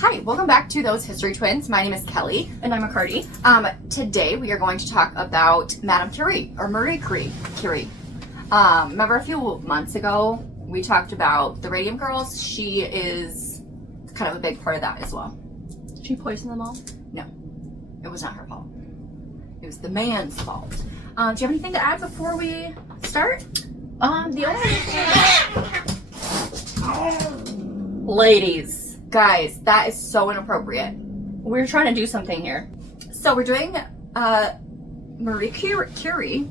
Hi, welcome back to Those History Twins. My name is Kelly. And I'm McCarty. Today we are going to talk about Madame Curie, or Marie Curie. Remember a few months ago, we talked about the Radium Girls? She is kind of a big part of that as well. Did she poison them all? No, it was not her fault. It was the man's fault. Do you have anything to add before we start? The only ladies. Guys, that is so inappropriate. We're trying to do something here. So we're doing Marie Curie.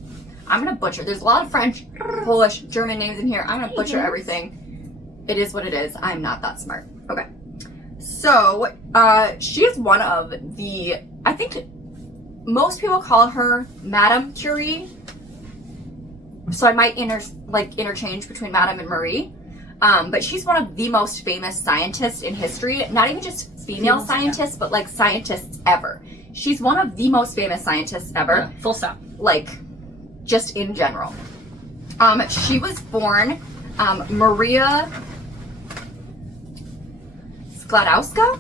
I'm gonna butcher. There's a lot of French, Polish, German names in here. I'm gonna butcher everything. It is what it is. I'm not that smart. Okay. So she is one of the, I think most people call her Madame Curie. So I might interchange between Madame and Marie. But she's one of the most famous scientists in history. Not even just female scientists, but like scientists ever. She's one of the most famous scientists ever. Yeah, full stop. Like, just in general. She was born Maria Skłodowska.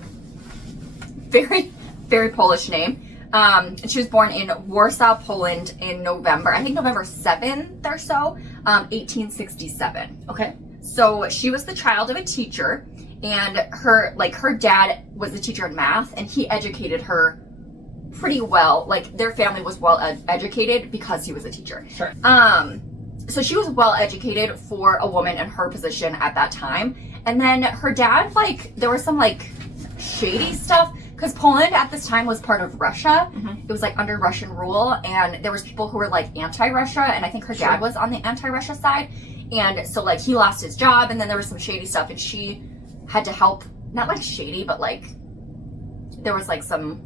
Very, very Polish name. And she was born in Warsaw, Poland in November 7th or so, 1867. Okay. So she was the child of a teacher, and her dad was a teacher in math, and he educated her pretty well. Like, their family was well educated because he was a teacher. Sure. So she was well educated for a woman in her position at that time. And then her dad, there was some shady stuff, because Poland at this time was part of Russia. Mm-hmm. It was under Russian rule, and there was people who were anti-Russia, and I think her dad was on the anti-Russia side. And so he lost his job, and then there was some shady stuff, and she had to help, not shady, but there was some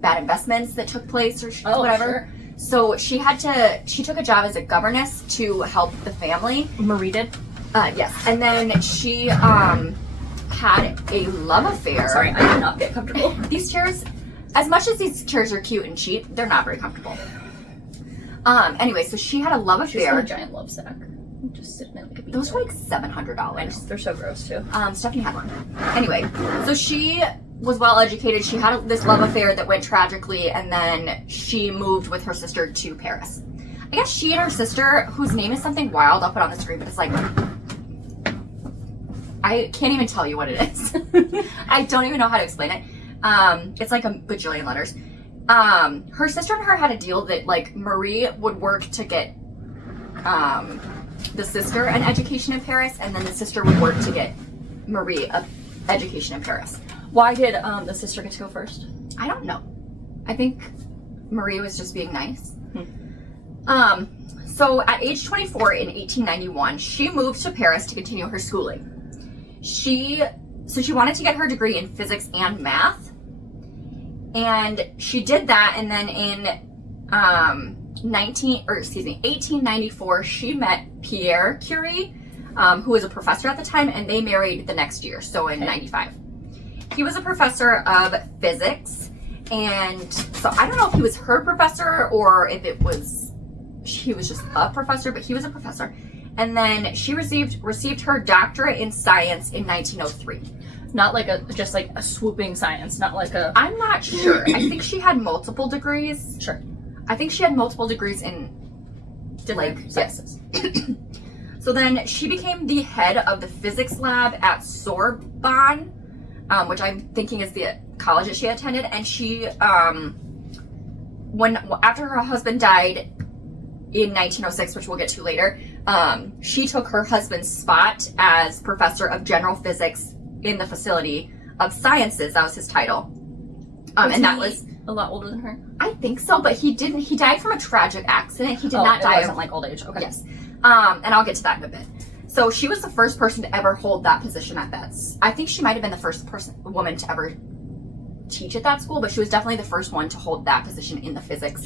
bad investments that took place or whatever. Sure. So she took a job as a governess to help the family. Marie did? Yes. And then she had a love affair. Sorry, I did not get comfortable. These chairs, as much as these chairs are cute and cheap, they're not very comfortable. Anyway, so she had a love affair. She's got a giant love sack. Just sitting there like a beach. Those were $700. They're so gross too. Stephanie had one. Anyway, so she was well educated. She had this love affair that went tragically, and then she moved with her sister to Paris. I guess she and her sister, whose name is something wild, I'll put on the screen, but it's I can't even tell you what it is. I don't even know how to explain it. It's a bajillion letters. Her sister and her had a deal that Marie would work to get the sister an education in Paris, and then the sister would work to get Marie an education in Paris. Why did the sister get to go first? I don't know. I think Marie was just being nice. So at age 24 in 1891, she moved to Paris to continue her schooling. She wanted to get her degree in physics and math, and she did that, and then in 1894, she met Pierre Curie, who was a professor at the time, and they married the next year, so in 95. He was a professor of physics, and so I don't know if he was her professor or if he was just a professor, but he was a professor. And then she received her doctorate in science in 1903. Not just a swooping science, not a... I'm not sure. I think she had multiple degrees. Sure. I think she had multiple degrees in different sciences. So then she became the head of the physics lab at Sorbonne, which I'm thinking is the college that she attended. And she, after her husband died in 1906, which we'll get to later, she took her husband's spot as professor of general physics in the Faculty of Sciences. That was his title. And that was a lot older than her. I think so, but he died from a tragic accident. He did not die of old age. Okay. Yes. And I'll get to that in a bit. So she was the first person to ever hold that position at that. I think she might have been the first woman to ever teach at that school, but she was definitely the first one to hold that position in the physics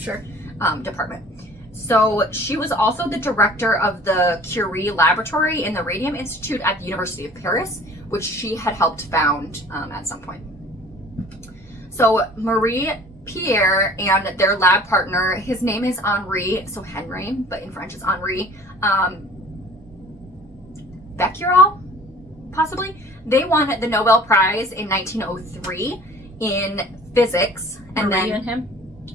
department. So she was also the director of the Curie laboratory in the Radium Institute at the University of Paris, which she had helped found at some point. So Marie, Pierre, and their lab partner, his name is Henri, so Henry, but in French is Henri, Becquerel? possibly. They won the Nobel Prize in 1903 in physics. And Marie then and him?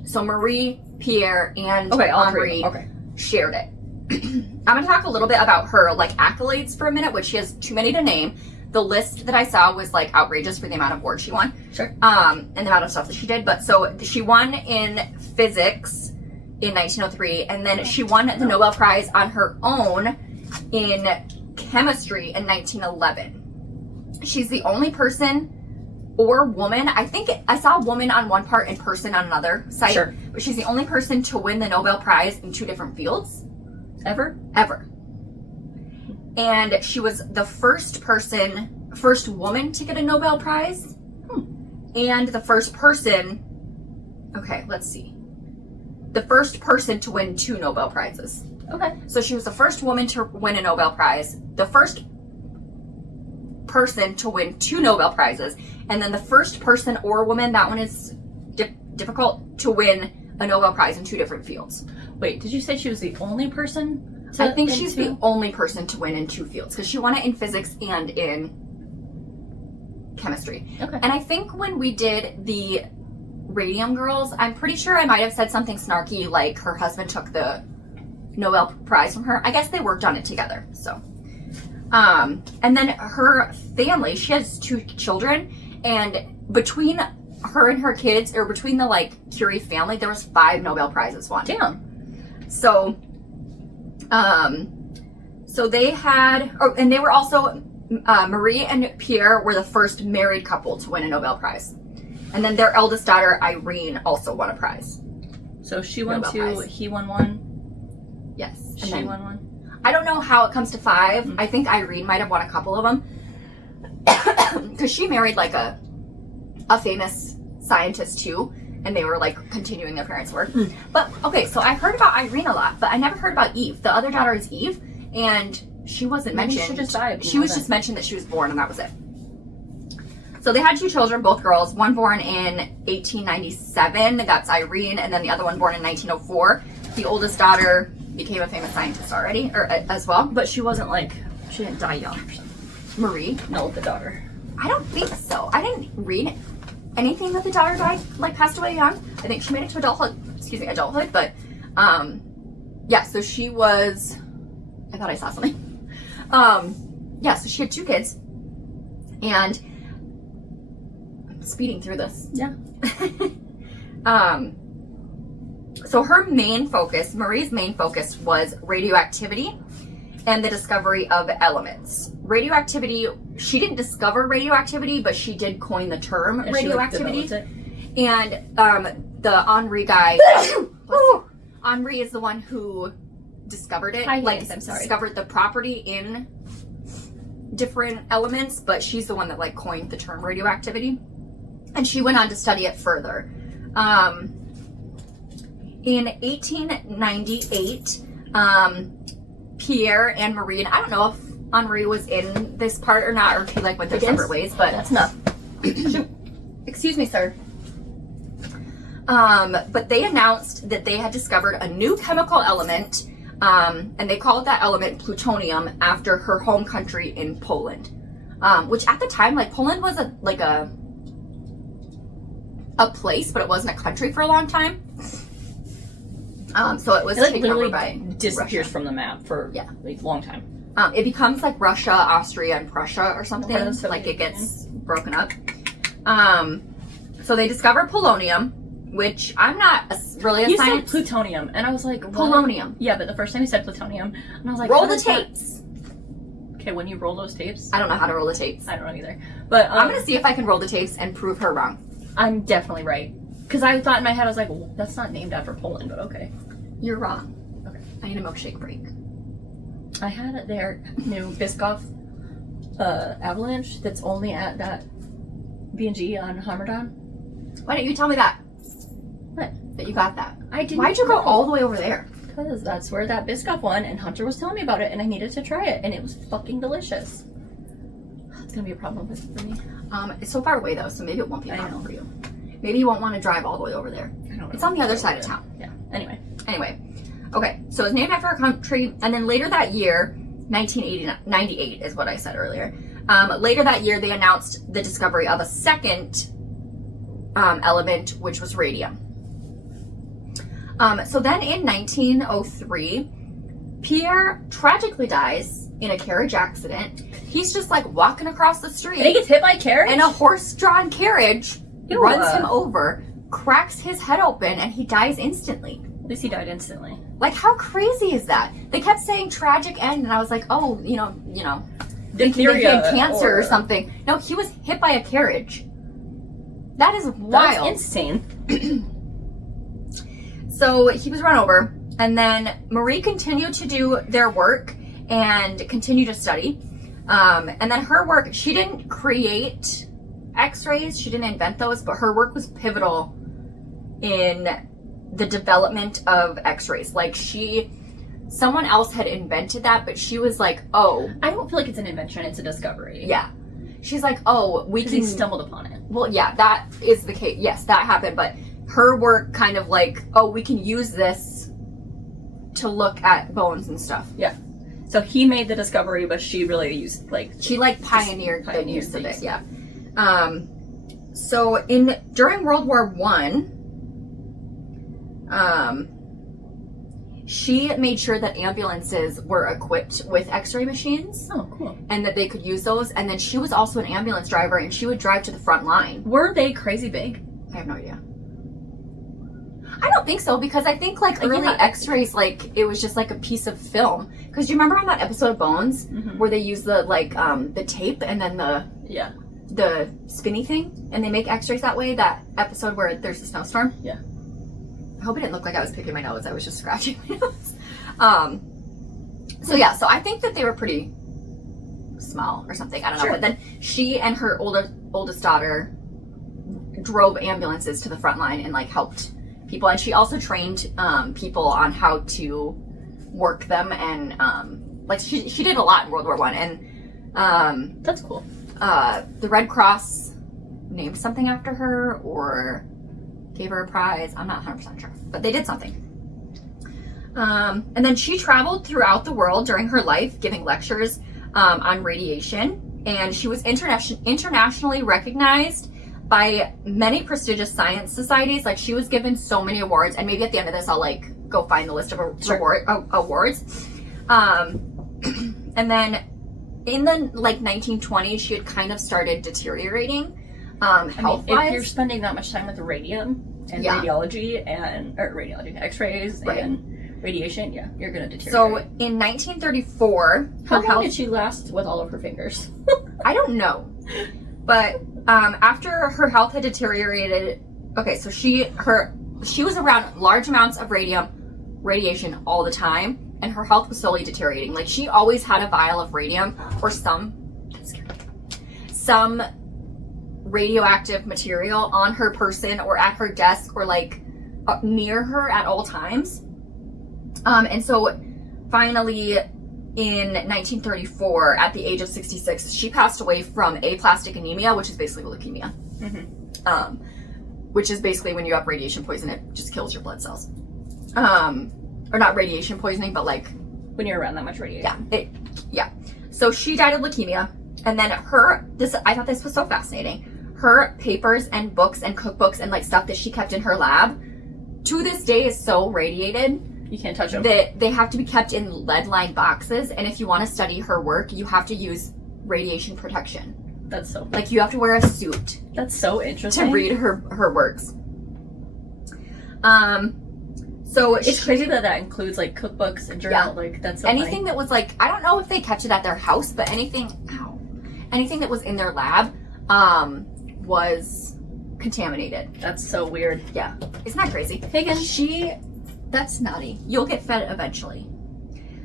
So Marie, Pierre, and all three. Henri Okay. shared it. I'm going to talk a little bit about her like accolades for a minute, which she has too many to name. The list that I saw was like outrageous for the amount of awards she won. Sure. And the amount of stuff that she did. But so she won in physics in 1903, and then she won the Nobel Prize on her own in chemistry in 1911. She's the only person or woman, I think I saw woman on one part and person on another site, Sure. but she's the only person to win the Nobel Prize in 2 different fields. Ever. And she was the first woman to get a Nobel Prize, and the first person, the first person to win 2 Nobel Prizes. Okay. So she was the first woman to win a Nobel Prize, the first person to win 2 Nobel Prizes, and then the first person or woman, that one is difficult, to win a Nobel Prize in 2 different fields. Wait, did you say she was the only person? I think she's the only person to win in 2 fields, because she won it in physics and in chemistry. Okay. And I think when we did the Radium Girls, I'm pretty sure I might have said something snarky like her husband took the Nobel Prize from her. I guess they worked on it together. So, and then her family, she has 2 children, and between her and her kids, or between the like Curie family, there was 5 Nobel Prizes won. Damn. So, so they had, and they were also, Marie and Pierre were the first married couple to win a Nobel Prize. And then their eldest daughter, Irene, also won a prize. So she won Nobel 2, Prize. he won 1, Yes. And she then, won 1. I don't know how it comes to 5. I think Irene might have won a couple of them. Because she married like a famous scientist too. And they were like continuing their parents' work. But okay, so I heard about Irene a lot, but I never heard about Eve. The other daughter is Eve, and she wasn't Maybe mentioned. she just died. She was just mentioned that she was born, and that was it. So they had 2 children, both girls. One born in 1897, that's Irene, and then the other one born in 1904. The oldest daughter became a famous scientist already, or as well. But she wasn't like, she didn't die young or something. Marie? No, the daughter. I don't think so. I didn't read anything that the daughter died, like passed away young. I think she made it to adulthood, but yeah, so she was, I thought I saw something. Yeah, so she had 2 kids, and I'm speeding through this. Yeah. So her main focus, Marie's main focus, was radioactivity and the discovery of elements. Radioactivity, she didn't discover radioactivity, but she did coin the term And radioactivity. she, like, And the Henri guy, Henri is the one who discovered it. I'm sorry. Discovered the property in different elements, but she's the one that like coined the term radioactivity. And she went on to study it further. In 1898, Pierre and Marie, and I don't know if Henri was in this part or not, or if he like went their separate ways, but That's enough. excuse me, sir. But they announced that they had discovered a new chemical element, and they called that element plutonium after her home country in Poland, which at the time, like Poland was a place, but it wasn't a country for a long time. So it was It taken over literally by disappears Russia. from the map for Yeah. like a long time. It becomes like Russia, Austria, and Prussia or something. Okay, so Like it gets broken up. So they discovered polonium, which I'm not really a You said science. plutonium, and I was like, what? Polonium. Yeah, but the first time you said plutonium, and I was like, Roll how the does that- tapes. Okay, when you roll those tapes, I don't know how to roll the tapes. I don't know either. But I'm gonna see if I can roll the tapes and prove her wrong. I'm definitely right. Because I thought in my head, I was like, well, that's not named after Poland, but okay. You're wrong. Okay. I need a milkshake break. I had their new Biscoff Avalanche that's only at that B&G on Hammerdon. Why didn't you tell me that? What? That you got that? I didn't. Why'd you go all the way over there? Because that's where that Biscoff one, and Hunter was telling me about it, and I needed to try it, and it was fucking delicious. It's gonna be a problem for me. It's so far away though, so maybe it won't be a I problem know. for you. Maybe you won't want to drive all the way over there. I don't know. It's on the other side of town. Yeah. Anyway. Okay, so it's named after a country, and then later that year, 1998 is what I said earlier, Later that year, they announced the discovery of a second element, which was radium. So then in 1903, Pierre tragically dies in a carriage accident. He's just like walking across the street. And he gets hit by a carriage? And a horse-drawn carriage Ew. runs him over, cracks his head open, and he dies instantly. At least he died instantly. Like, how crazy is that? They kept saying tragic end, and I was like, oh, you know, thinking he had cancer or something. No, he was hit by a carriage. That is wild. That's insane. So he was run over, and then Marie continued to do their work and continue to study. And then her work, she didn't create x-rays, she didn't invent those, but her work was pivotal in the development of x-rays. Like, someone else had invented that, but she was like, oh. I don't feel like it's an invention, it's a discovery. Yeah. She's like, oh, we can. He stumbled upon it. Well, yeah, that is the case. Yes, that happened, but her work kind of like, oh, we can use this to look at bones and stuff. Yeah. So he made the discovery, but she really used, like... She, like, pioneered the use of it, yeah. So during World War I, she made sure that ambulances were equipped with x-ray machines. Oh, cool. And that they could use those. And then she was also an ambulance driver, and she would drive to the front line. Were they crazy big? I have no idea. I don't think so, because I think, like, early x-rays, like, it was just, like, a piece of film. Because do you remember on that episode of Bones, where they use the, like, the tape and then the spinny thing? And they make x-rays that way? That episode where there's a snowstorm? Yeah. I hope it didn't look like I was picking my nose. I was just scratching my nose. So I think that they were pretty small or something. I don't know. But then she and her oldest daughter drove ambulances to the front line and, like, helped people. And she also trained people on how to work them. And, like, she did a lot in World War I. And that's cool. The Red Cross named something after her, or gave her a prize. I'm not 100% sure, but they did something. And then she traveled throughout the world during her life, giving lectures on radiation, and she was internationally recognized by many prestigious science societies. Like, she was given so many awards, and maybe at the end of this I'll, like, go find the list of awards. And then in the, like, 1920s, she had kind of started deteriorating. Health-wise. If you're spending that much time with radium and radiology x-rays and radiation, you're gonna deteriorate. So in 1934, how long did she last with all of her fingers? I don't know, but after her health had deteriorated, so she was around large amounts of radiation all the time, and her health was slowly deteriorating. Like, she always had a vial of radium or some radioactive material on her person or at her desk or, like, near her at all times. And so finally in 1934, at the age of 66, she passed away from aplastic anemia, which is basically leukemia. Which is basically when you have radiation poison, it just kills your blood cells. Or not radiation poisoning, but, like, when you're around that much radiation. So she died of leukemia. And then I thought this was so fascinating. Her papers and books and cookbooks and, like, stuff that she kept in her lab, to this day, is so radiated. You can't touch them. That they have to be kept in lead-lined boxes. And if you want to study her work, you have to use radiation protection. That's so... Like, you have to wear a suit. That's so interesting. To read her works. So it's crazy that includes, like, cookbooks and journal. Like, that's so anything funny. that was, like, I don't know if they kept it at their house, but anything that was in their lab was contaminated. That's so weird. Yeah. Isn't that crazy? Hagen. That's naughty. You'll get fed eventually.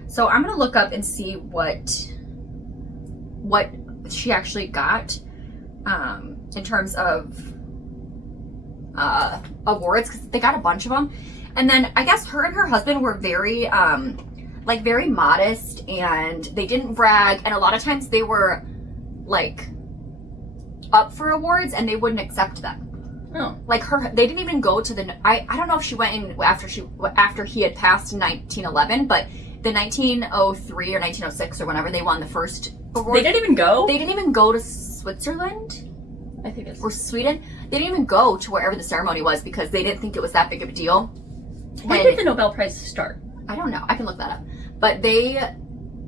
So I'm gonna look up and see what she actually got in terms of awards, because they got a bunch of them. And then I guess her and her husband were very very modest, and they didn't brag, and a lot of times they were, like, up for awards and they wouldn't accept them. Oh. Like, they didn't even go to I don't know if she went in after he had passed in 1911, but the 1903 or 1906 or whenever they won the first They didn't even go? They didn't even go to Switzerland I think it's... or Sweden. They didn't even go to wherever the ceremony was because they didn't think it was that big of a deal. When did the Nobel Prize start? I don't know. I can look that up. But they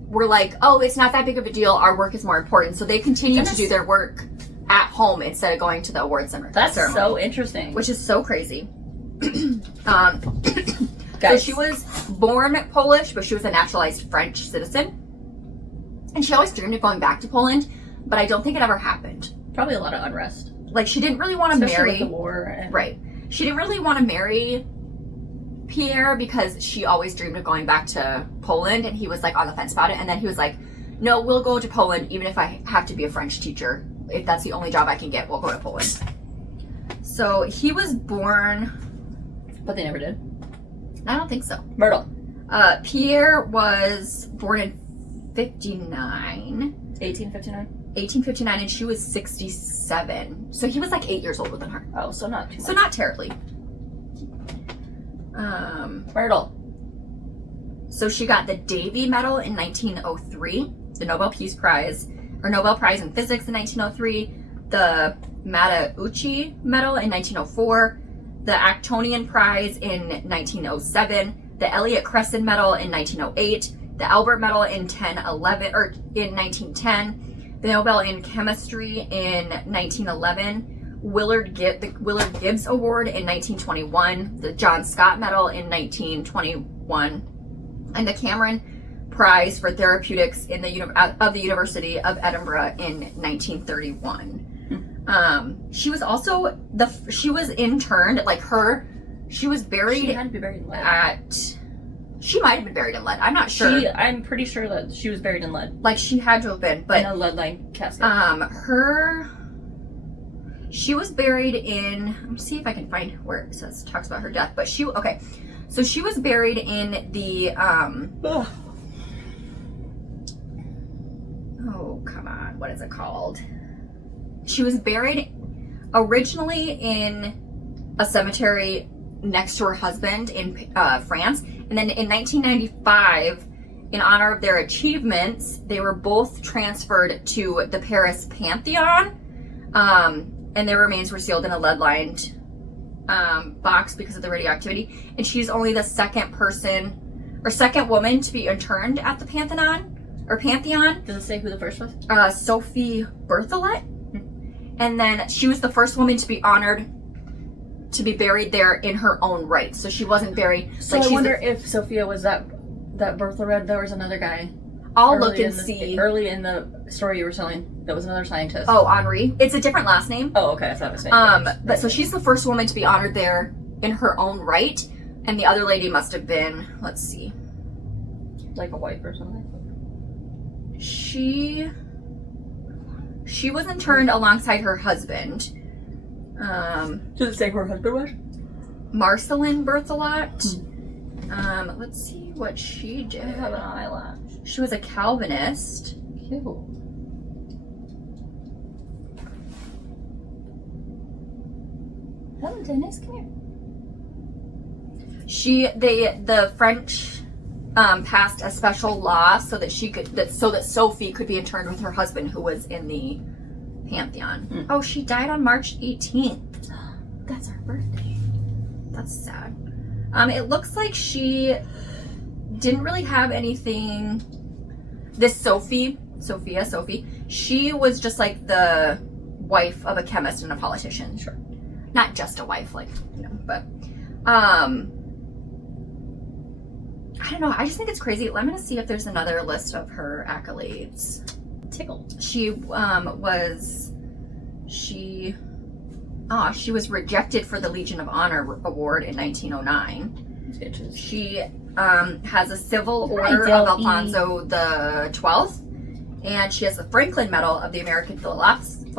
were like, oh, it's not that big of a deal. Our work is more important. So they continued to do their work at home instead of going to the awards ceremony. That's so interesting. Which is so crazy. Guys. So she was born Polish, but she was a naturalized French citizen. And she always dreamed of going back to Poland, but I don't think it ever happened. Probably a lot of unrest. Like, she didn't really want to marry... with the war. And... Right. She didn't really want to marry Pierre because she always dreamed of going back to Poland, and he was, like, on the fence about it. And then he was like, no, we'll go to Poland even if I have to be a French teacher. If that's the only job I can get, we'll go to Poland. So he was born... But they never did. I don't think so. Myrtle. Pierre was born in 1859, and she was 67. So he was like 8 years older than her. Oh, so not too much. So not terribly. Myrtle. So she got the Davy Medal in 1903, the Nobel Peace Prize, or Nobel Prize in Physics in 1903, the Matteucci Medal in 1904, the Actonian Prize in 1907, the Elliott Cresson Medal in 1908, the Albert Medal in 1910, the Nobel in Chemistry in 1911, the Willard Gibbs Award in 1921, the John Scott Medal in 1921, and the Cameron Prize for Therapeutics of the University of Edinburgh in 1931. She was also she was interned, like she was buried. She had to be buried in lead. She might have been buried in lead. I'm not sure. I'm pretty sure that she was buried in lead. Like, she had to have been, but in a lead-lined casket. She was buried in. Let me see if I can find where it talks about her death. But so she was buried in the oh, come on, what is it called? She was buried originally in a cemetery next to her husband in France. And then in 1995, in honor of their achievements, they were both transferred to the Paris Pantheon. And their remains were sealed in a lead-lined box because of the radioactivity. And she's only the second woman to be interned at the Pantheon. Does it say who the first was? Sophie Berthollet. And then she was the first woman to be honored to be buried there in her own right. So she wasn't buried. So I wonder if Sophia was that Berthollet. There was another guy. I'll look and see. Early in the story you were telling, there was another scientist. Oh, Henri. It's a different last name. Oh, okay. I thought it was but so she's the first woman to be honored there in her own right. And the other lady must have been, let's see. Like a wife or something? She was interned alongside her husband. Does it say who her husband was? Marceline Berthollet. Let's see what she did. I have an eyelash. She was a Calvinist. Cute. Hello, Dennis. Come here. The French passed a special law so that Sophie could be interned with her husband, who was in the Pantheon. Oh, she died on March 18th. That's her birthday. That's sad. It looks like she didn't really have anything. This Sophie, she was just like the wife of a chemist and a politician. Sure. Not just a wife, but I don't know. I just think it's crazy. I'm gonna see if there's another list of her accolades. Tickled. She was rejected for the Legion of Honor award in 1909. Bitches. She has a Civil Order of Alfonso the 12th, and she has the Franklin Medal of the American Philosophy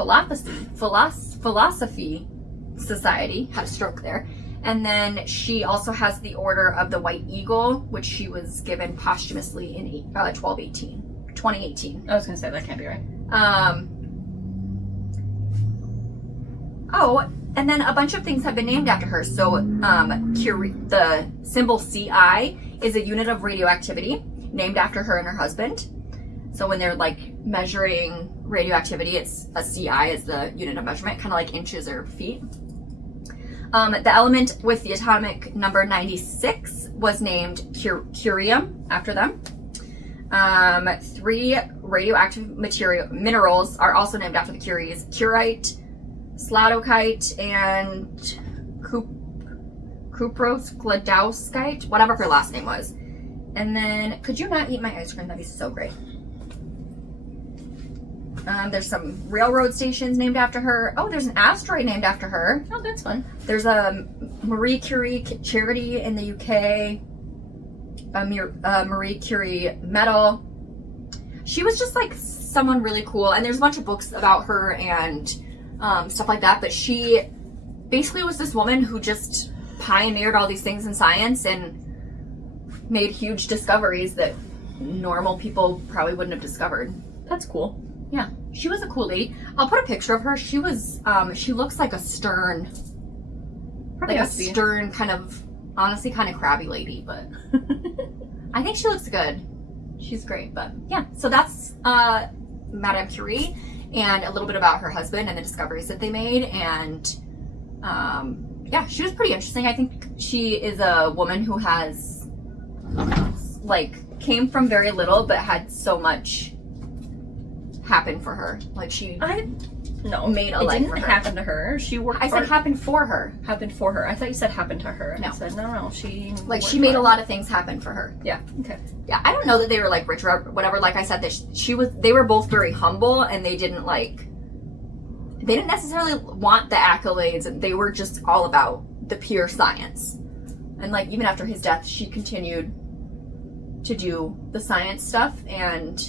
Society. Had a stroke there. And then she also has the Order of the White Eagle, which she was given posthumously in 2018. I was going to say, that can't be right. And then a bunch of things have been named after her. So Curie, the symbol CI is a unit of radioactivity named after her and her husband. So when they're like measuring radioactivity. It's a CI is the unit of measurement, kind of like inches or feet. The element with the atomic number 96 was named curium after them. 3 radioactive minerals are also named after the Curies: Curite, Sladokite, and Kuprosklodowskite, whatever her last name was. And then, could you not eat my ice cream? That'd be so great. There's some railroad stations named after her. Oh, there's an asteroid named after her. Oh, that's fun. There's a Marie Curie charity in the UK. A Marie Curie medal. She was just like someone really cool, and there's a bunch of books about her and stuff like that, but she basically was this woman who just pioneered all these things in science and made huge discoveries that normal people probably wouldn't have discovered. That's cool. Yeah, she was a cool lady. I'll put a picture of her. She was she looks like a stern, Probably like a has to be. stern kind of, honestly kind of crabby lady, but I think she looks good. She's great. But yeah, so that's Madame Curie and a little bit about her husband and the discoveries that they made. And yeah, she was pretty interesting. I think she is a woman who has like came from very little but had so much happen for her. Like she No, made a it life didn't for her. happen to her. She worked. I said happened for her. happened for her. I thought you said happened to her. No. I said no. She Like worked she made hard. a lot of things happen for her. Yeah. Okay. Yeah, I don't know that they were like rich or whatever. Like I said, that they were both very humble, and they didn't necessarily want the accolades, and they were just all about the pure science. And like even after his death, she continued to do the science stuff. And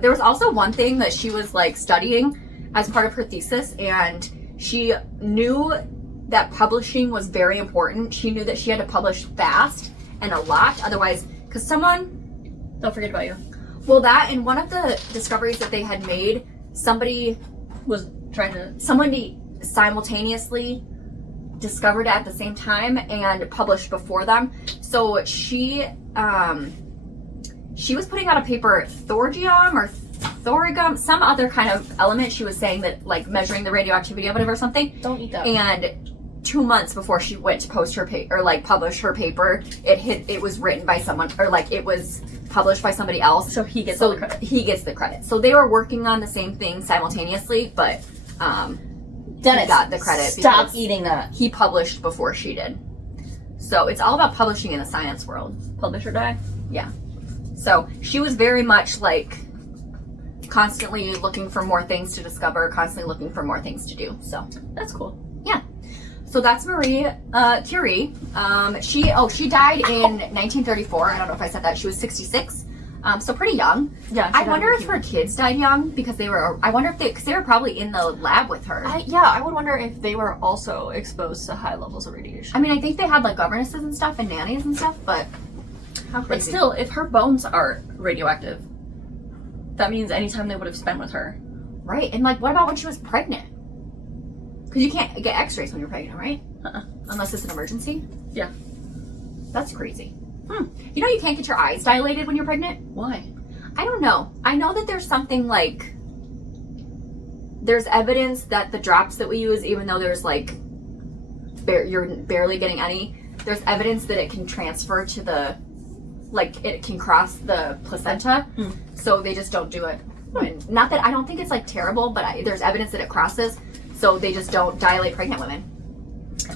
there was also one thing that she was like studying as part of her thesis, and she knew that publishing was very important. She knew that she had to publish fast and a lot, otherwise, because Don't forget about you. well, that and one of the discoveries that they had made, somebody Was trying to. simultaneously discovered it at the same time and published before them. So she was putting out a paper, thorium or thorigum, some other kind of element. She was saying that like measuring the radioactivity of it or something. Don't eat that. And 2 months before she went to post her paper or like publish her paper, it was written by someone, or like it was published by somebody else. So he gets all the credit. He gets the credit. So they were working on the same thing simultaneously, but Dennis, he got the credit. Stop because eating that. He published before she did. So it's all about publishing in the science world. Publish or die. Yeah. So she was very much like constantly looking for more things to discover, constantly looking for more things to do. So That's cool. yeah. So that's Marie Curie. She died in 1934. I don't know if I said that. She was 66. So pretty young. Yeah. I wonder if her kids died young because they were. I wonder if because they were probably in the lab with her. I would wonder if they were also exposed to high levels of radiation. I mean, I think they had like governesses and stuff and nannies and stuff, but how But crazy. still, if her bones are radioactive, that means any time they would have spent with her. Right. And like, what about when she was pregnant? Because you can't get X-rays when you're pregnant, right? Unless it's an emergency. Yeah. That's crazy. You know you can't get your eyes dilated when you're pregnant? Why? I don't know. I know that there's something like, there's evidence that the drops that we use, even though there's like, you're barely getting any, there's evidence that it can transfer to the, like it can cross the placenta. So they just don't do it. Not that I don't think it's like terrible, but there's evidence that it crosses. So they just don't dilate pregnant women.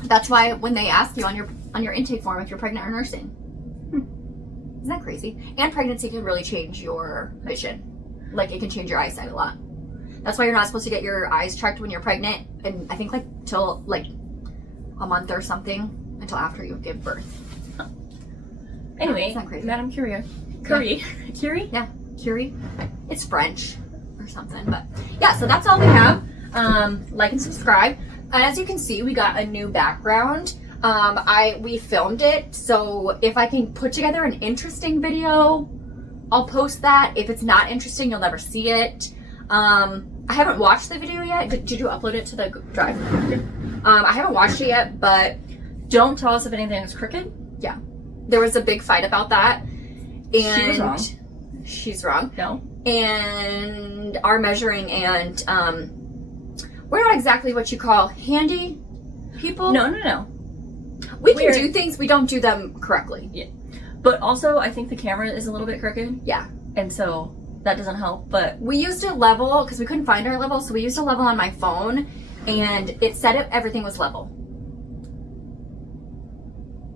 That's why when they ask you on your intake form if you're pregnant or nursing. Isn't that crazy? And pregnancy can really change your vision. Like it can change your eyesight a lot. That's why you're not supposed to get your eyes checked when you're pregnant, and I think like till like a month or something, until after you give birth. Anyway, Isn't that crazy? Madame Curie. Curie? Yeah, Curie. It's French or something, but yeah. So that's all we have. Like and subscribe. As you can see, we got a new background. We filmed it, so if I can put together an interesting video, I'll post that. If it's not interesting, you'll never see it. I haven't watched the video yet. Did you upload it to the drive? I haven't watched it yet, but Don't tell us if anything is crooked. yeah, there was a big fight about that, and She was wrong. She's wrong. No. and our measuring, and we're not exactly what you call handy people. No. We can do things, we don't do them correctly. Yeah. But also, I think the camera is a little bit crooked. Yeah. And so that doesn't help, but... We used a level, because we couldn't find our level, so we used a level on my phone, and it said everything was level.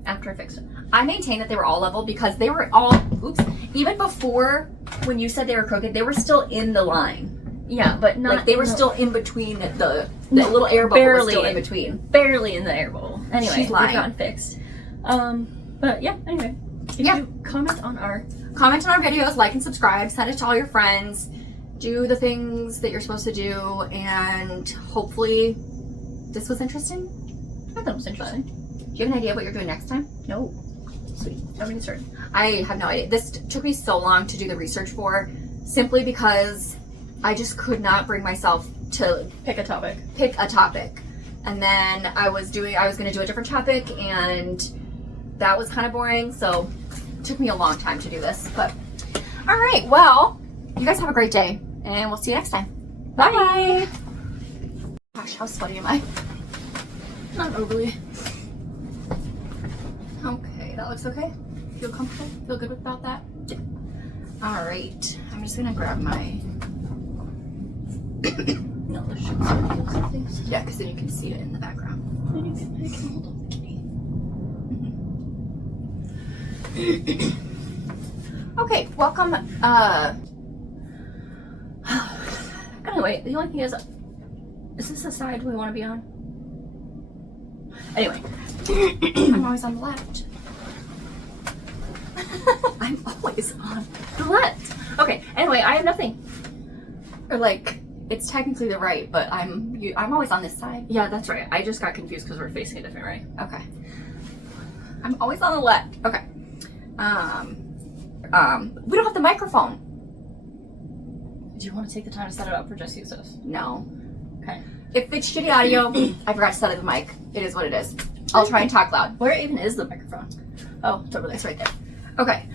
After I fixed it. I maintain that they were all level because they were all, even before when you said they were crooked, they were still in the line. Yeah, but not... Like, they were still in between the little air bubble was still in between. Barely in the air bowl. Anyway, She's lying. we've gotten fixed. But yeah, anyway. If you comment on our videos, like and subscribe, send it to all your friends, do the things that you're supposed to do, and hopefully this was interesting. I thought it was interesting. Do you have an idea what you're doing next time? No. Sweet. I'm gonna start. I have no idea. This took me so long to do the research for, simply because I just could not bring myself to Pick a topic. And then I was going to do a different topic, and that was kind of boring, so it took me a long time to do this. But all right, well, you guys have a great day, and we'll see you next time. Bye. Gosh, how sweaty am I? Not overly. Okay, that looks okay. Feel comfortable? Feel good about that? Yeah. All right, I'm just gonna grab my. No, this should be some things. Yeah, because then you can see it in the background. I can hold on the kitty. Okay, welcome. Anyway, the only thing is this the side we want to be on? Anyway, I'm always on the left. I'm always on the left. Okay. Anyway, I have nothing. Or like, it's technically the right, but I'm always on this side. Yeah, that's right. I just got confused because we're facing a different way. Okay. I'm always on the left. Okay. We don't have the microphone. Do you want to take the time to set it up or just use this? No. Okay. If it's shitty audio, I forgot to set up the mic. It is what it is. I'll try and talk loud. Where even is the microphone? Oh, it's over there. It's right there. Okay.